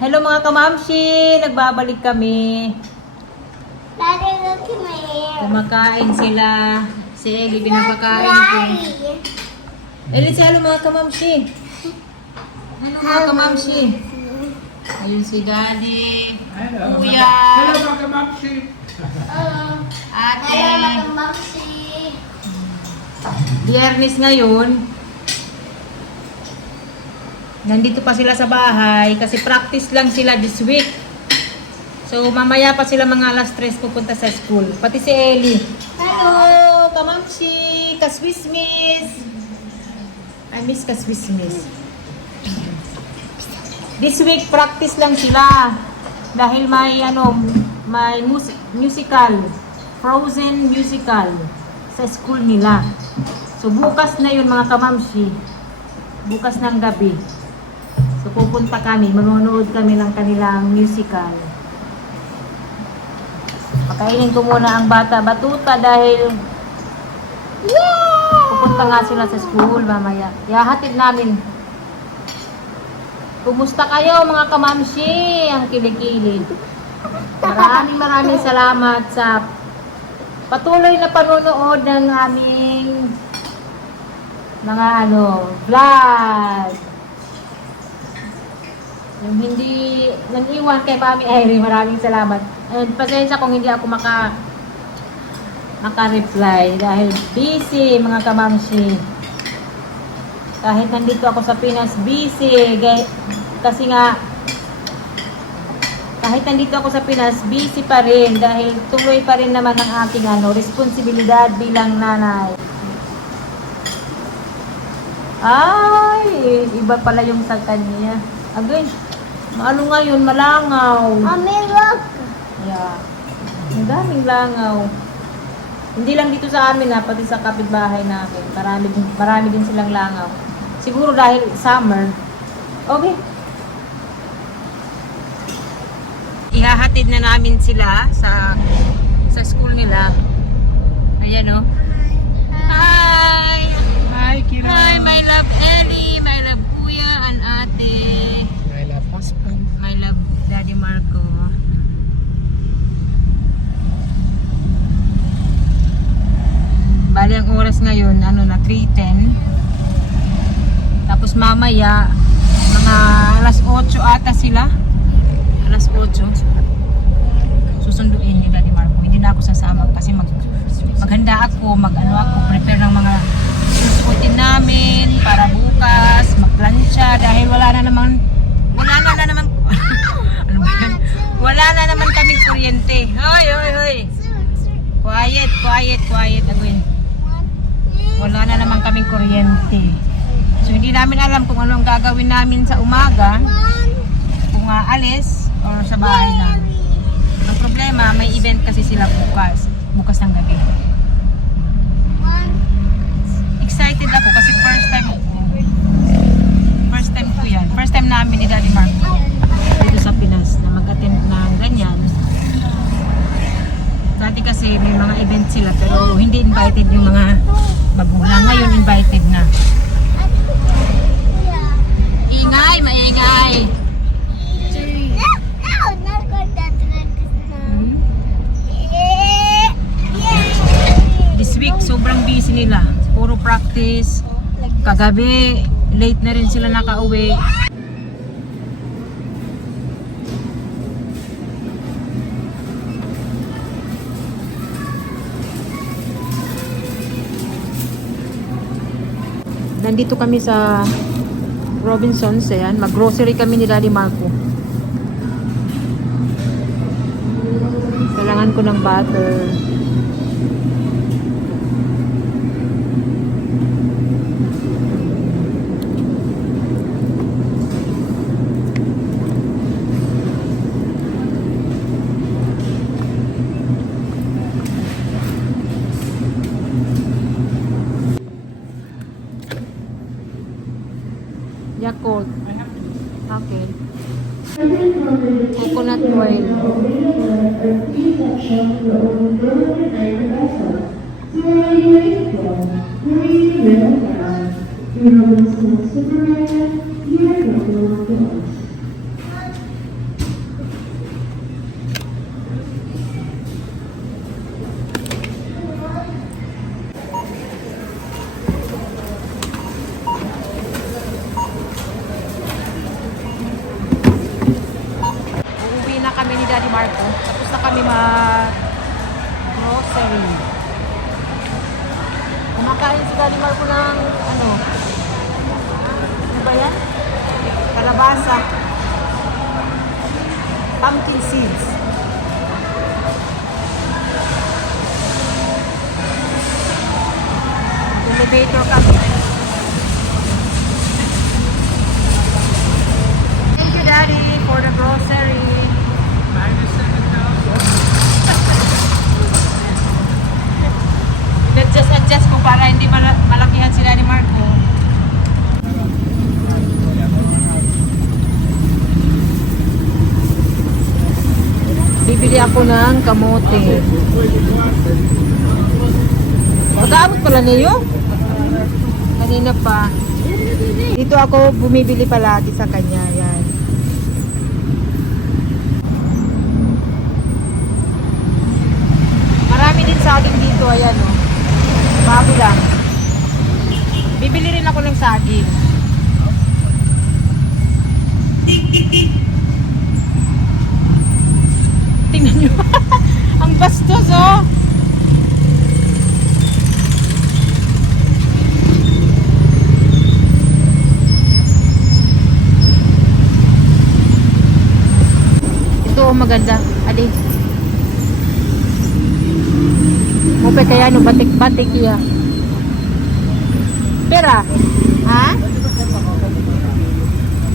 Hello mga kamamshi! Nagbabalik kami. Daddy, look at my hair. Kumakain sila. Si Ellie, pinapakain ko. Ellie, say hello mga kamamshi. Hello mga kamamshi. Ayun si Daddy. Kuya. Hello mga kamamshi. Ate. Hello, mga mamsi. Biyernes ngayon. Nandito pa sila sa bahay kasi practice lang sila this week. So mamaya pa sila mga alas 3 pupunta sa school. Pati si Ellie. Hello, kamamshi, kaswismis. I miss kaswismis. This week practice lang sila dahil may musical, Frozen musical sa school nila. So bukas na yun mga kamamshi. Bukas ng gabi. So pupunta kami, manonood kami ng kanilang musical. Pakainin ko muna ang bata batuta dahil pupunta nga sila sa school mamaya. Ihahatid namin. Kumusta kayo mga kamamshi? Ang kilikili. Maraming salamat sa patuloy na panonood ng aming mga vlog. Yung hindi nang-iwan kay Mami Airy, maraming salamat. And pasensya kung hindi ako maka-reply dahil busy mga kamamshi. Kahit nandito ako sa Pinas, busy. Kasi nga, kahit nandito ako sa Pinas, busy pa rin dahil tuloy pa rin naman ang aking responsibilidad bilang nanay. Ay, iba pala yung sa kanya. Again, maano ngayon, malangaw. Mommy, look. Yeah. Ang daming langaw. Hindi lang dito sa amin pati sa kapitbahay namin. Marami din silang langaw. Siguro dahil summer. Okay. Ihahatid na namin sila sa school nila. Ayan o. Hi! Hi, Kira. Hi, my love Ellie, my love Kuya, and Ate. My love husband. My love Daddy Marco. Bali ang oras ngayon, na 3:10. Tapos mamaya, mga alas 8 ata sila. Alas 8. Susunduin ni Daddy Marco. Hindi na ako sasama kasi maghanda ako, prepare ng mga susuotin namin para bukas, magplansya dahil wala na naman ano ba yan? Wala na naman kaming kuryente. Hoy. Quiet, Agwin. Wala na naman kaming kuryente. So hindi namin alam kung ano ang gagawin namin sa umaga. Kung alis or sa bahay namin. Ang problema, may event kasi sila bukas ng gabi. Excited ako kasi first time ko yan. First time namin ni Daddy Marco dito sa Pinas na mag-attend ng ganyan. Dati kasi may mga event sila pero hindi invited yung mga magulang. Ngayon invited na. Ingay, maingay. This week sobrang busy nila. Puro practice. Kagabi, late na rin sila nakauwi. Nandito kami sa Robinsons, ayan. Mag-grocery kami ni Daddy Marco. Kailangan ko ng butter. Yakult. Okay. Coconut oil. Daddy Marco. Tapos na kami grocery. Kumakain si Daddy Marco ng ano ba yan? Kalabasa. Pumpkin seeds. Elevator kami. Thank you, Daddy, for the grocery. Adjust ko para hindi malakihan si Daddy Marco. Bibili ako ng kamote. Mag-aabot pala niyo? Kanina pa. Dito ako bumibili palagi sa kanya. Yan. Marami din saging dito. Ayan o. Bago lang. Bibili rin ako ng saging. Tingnan nyo. Ang bastos oh. Ito oh, maganda. Ali. Mupe kaya no batik-batik ya. Pera. Ha?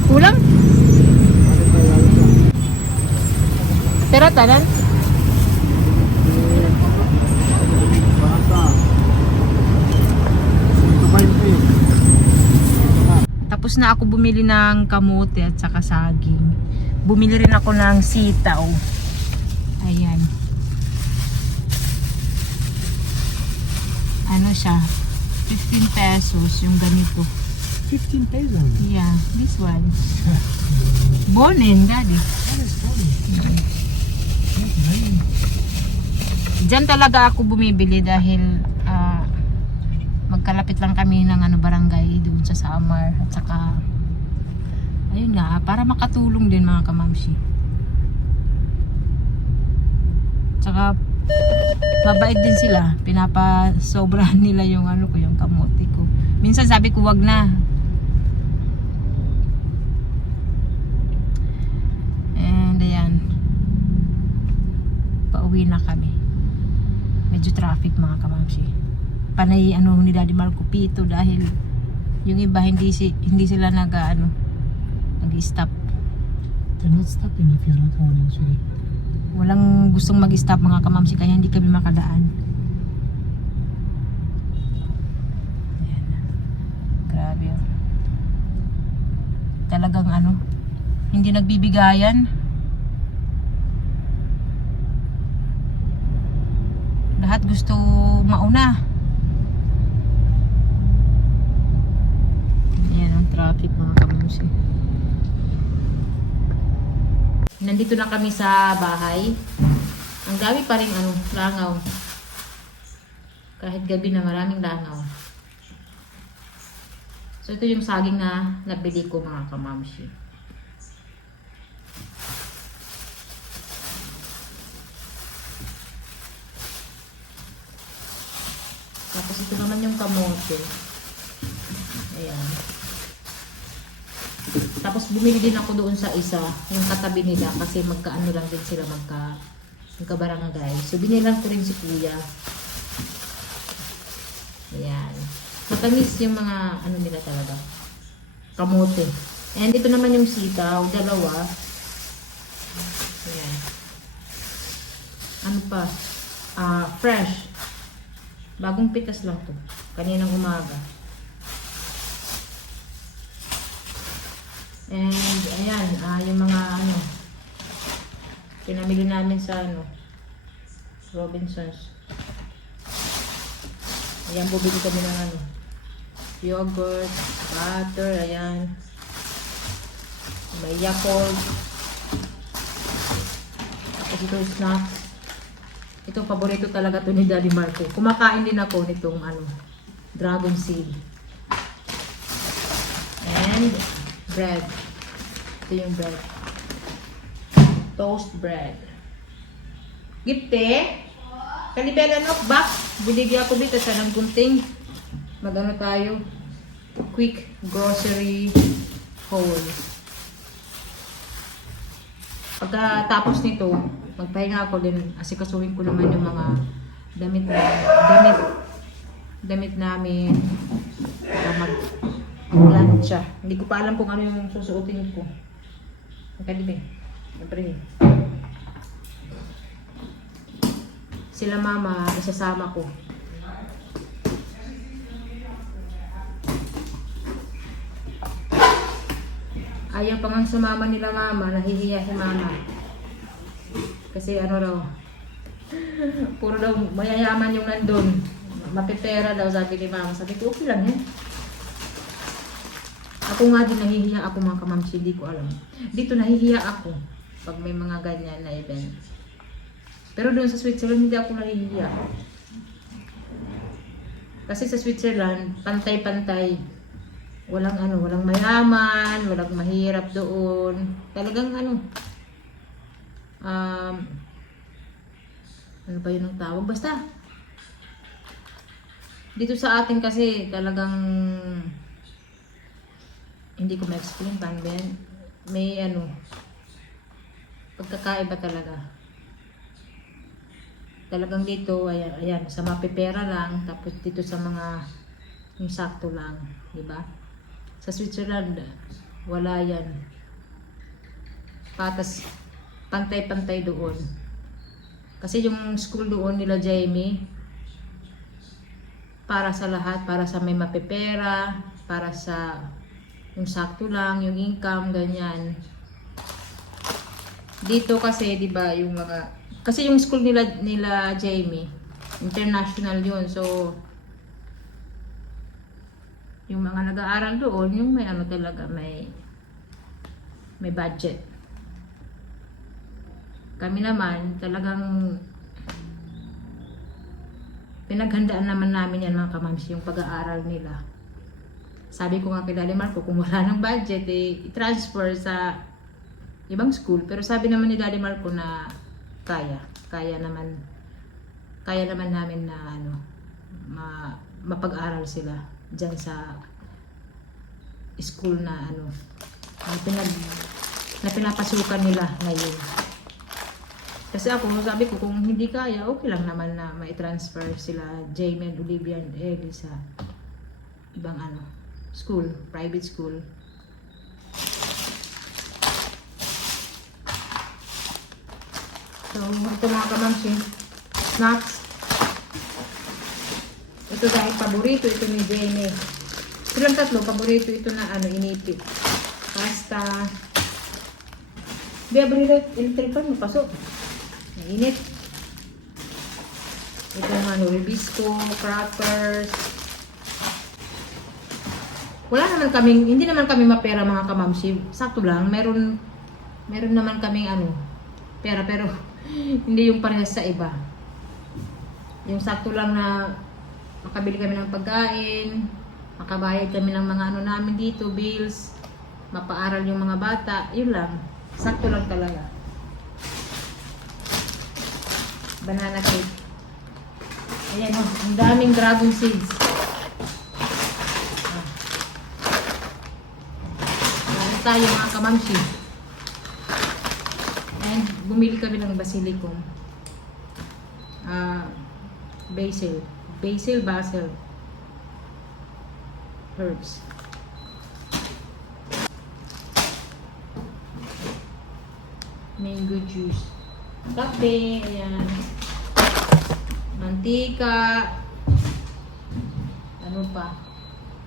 Kulang? Pera tanan? Tapos na ako bumili ng kamote at saka saging. Bumili rin ako ng sitaw. Ayan. Ano siya? 15 pesos yung ganito. 15 pesos. Yeah, this one. Bonin, Daddy. Diyan talaga ako bumibili dahil magkalapit lang kami ng barangay doon sa Samar at saka ayun nga, para makatulong din mga kamamsi. Tsaka mabait din sila, pinapasobrahan nila yung yung kamote ko. Minsan sabi ko wag na. And ayan, pauwi na kami. Medyo traffic mga kamamsi. Panay ni Daddy Marco pito dahil yung iba hindi sila nag-stop. They're not stopping if you're not going actually. Walang gustong mag-stop mga kamamsi kaya hindi kami makadaan. Ayan. Grabe. Talagang hindi nagbibigayan. Lahat gusto mauna. Ayan ang traffic mga kamamsi. Nandito na kami sa bahay. Ang dami pa rin langaw. Kahit gabi na maraming langaw. So ito yung saging na nabili ko mga kamamsi. Tapos ito naman yung kamote. Ayan. Tapos bumili din ako doon sa isa, yung katabi nila kasi magkaano lang din sila magkabarangay. So binilang ko rin si Kuya. Ayan. Matamis yung mga nila talaga. Kamote. And ito naman yung sitaw, dalawa. Ayan. Ano pa? Fresh. Bagong pitas lang to. Kaninang umaga. And ayan, yung mga pinamili namin sa Robinsons. Ayan, bumili kami ng yogurt, butter, ayan. May Yakult. Tapos ito snacks. Ito paborito talaga to ni Daddy Marco. Kumakain din ako nitong dragon seed. And bread. Ito yung bread. toast bread. Gipte, kalibelan of back. Binigyan ako dito sa ng gunting. Magano tayo? Quick grocery haul. Pagkatapos nito, magpahinga ako din. Asikasuhin ko naman yung mga damit namin para mag-plancha. Hindi ko pa alam kung ano yung susuotin ko. Kalibe. Siyempre. Sila mama, isasama ko. Ayaw pa nga sumama nila mama, nahihiya si mama. Kasi ano raw, puro daw mayayaman yung nandun. Mapipera daw, sabi ni mama. Sabi ko, okay lang yan. Ako nga din nahihiya ako mga kamamsi, hindi ko alam. Dito nahihiya ako pag may mga ganyan na event. Pero doon sa Switzerland, hindi ako nahihiya. Kasi sa Switzerland, pantay-pantay. Walang walang mayaman, walang mahirap doon. Talagang ano ba yun ang tawag? Basta, dito sa atin kasi talagang hindi ko ma-explain paano ba yan. May pagkakaiba talaga. Talagang dito, ayan, sa mapipera lang, tapos dito sa mga yung sakto lang, di ba? Sa Switzerland, wala yan. Patas, pantay-pantay doon. Kasi yung school doon nila Jamie, para sa lahat, para sa may mapipera, para sa yung sakto lang, yung income, ganyan. Dito kasi, di ba, yung mga, kasi yung school nila Jamie, international yun. So, yung mga nag-aaral doon, yung may talaga, may budget. Kami naman, talagang pinaghandaan naman namin yan mga kamamsi, yung pag-aaral nila. Sabi ko nga kay Daddy Marco, kung wala ng budget, i-transfer sa ibang school. Pero sabi naman ni Daddy Marco na kaya naman namin na mapag-aral sila dyan sa school na na pinapasukan nila ngayon. Kasi ako, sabi ko, kung hindi kaya, okay lang naman na mai-transfer sila Jamie and Olivia and Ellie sa ibang school, private school. So, ito mga kamamsi, snacks. Ito dahil paborito ito ni Jamie. Silang tatlo, paborito ito na inipit. Pasta. Biya electric fan, pasok. Mainit. Ito yung ribisco, crackers. Hindi naman kami mapera mga kamamsi. Sakto lang, meron naman kaming pera, pero hindi yung parehas sa iba. Yung sakto lang na makabili kami ng pagkain, makabayad kami ng mga namin dito, bills, mapaaral yung mga bata, yun lang. Sakto lang talaga. Banana cake. Ayan ang daming dragon seeds. Meron tayo mga kamamsi. And bumili kami ng basilicum. Basil herbs. Mango juice. Kape, ayan. Mantika. Ano pa?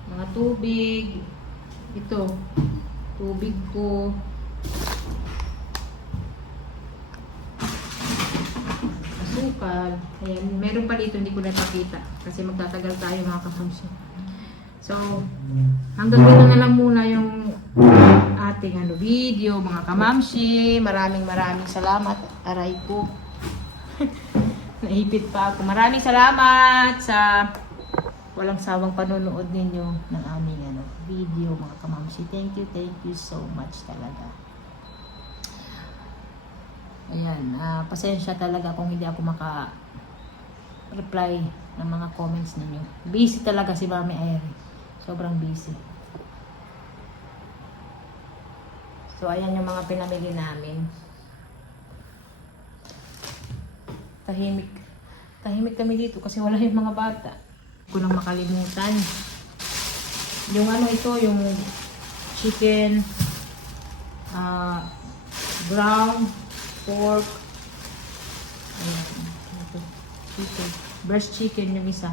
Mga tubig. Ito. Tubig ko. Asukal. Ayan. Meron pa dito, hindi ko napakita. Kasi magtatagal tayo mga kakamsi. So, hanggang dito na lang muna yung ating video, mga kamamsi. Maraming salamat. Aray ko. Naipit pa ako. Maraming salamat sa walang sawang panonood ninyo ng aming video, mga kamamsi. Thank you so much talaga. Ayan, pasensya talaga kung hindi ako maka-reply ng mga comments ninyo. Busy talaga si Mami Airy. Sobrang busy. So, ayan yung mga pinamili namin. Tahimik. Tahimik kami dito kasi wala yung mga bata. Hindi ko lang makalimutan. Yung ano ito, yung chicken, brown, pork, ayan, ito, chicken, breast chicken yung isa.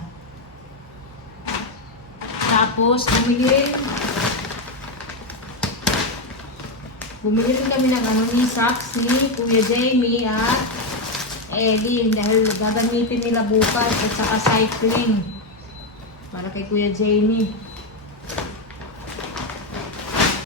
Tapos, bumili rin kami ng ano ni socks ni Kuya Jamie at Ellie dahil gagamitin nila bukas at saka cycling para kay Kuya Jamie.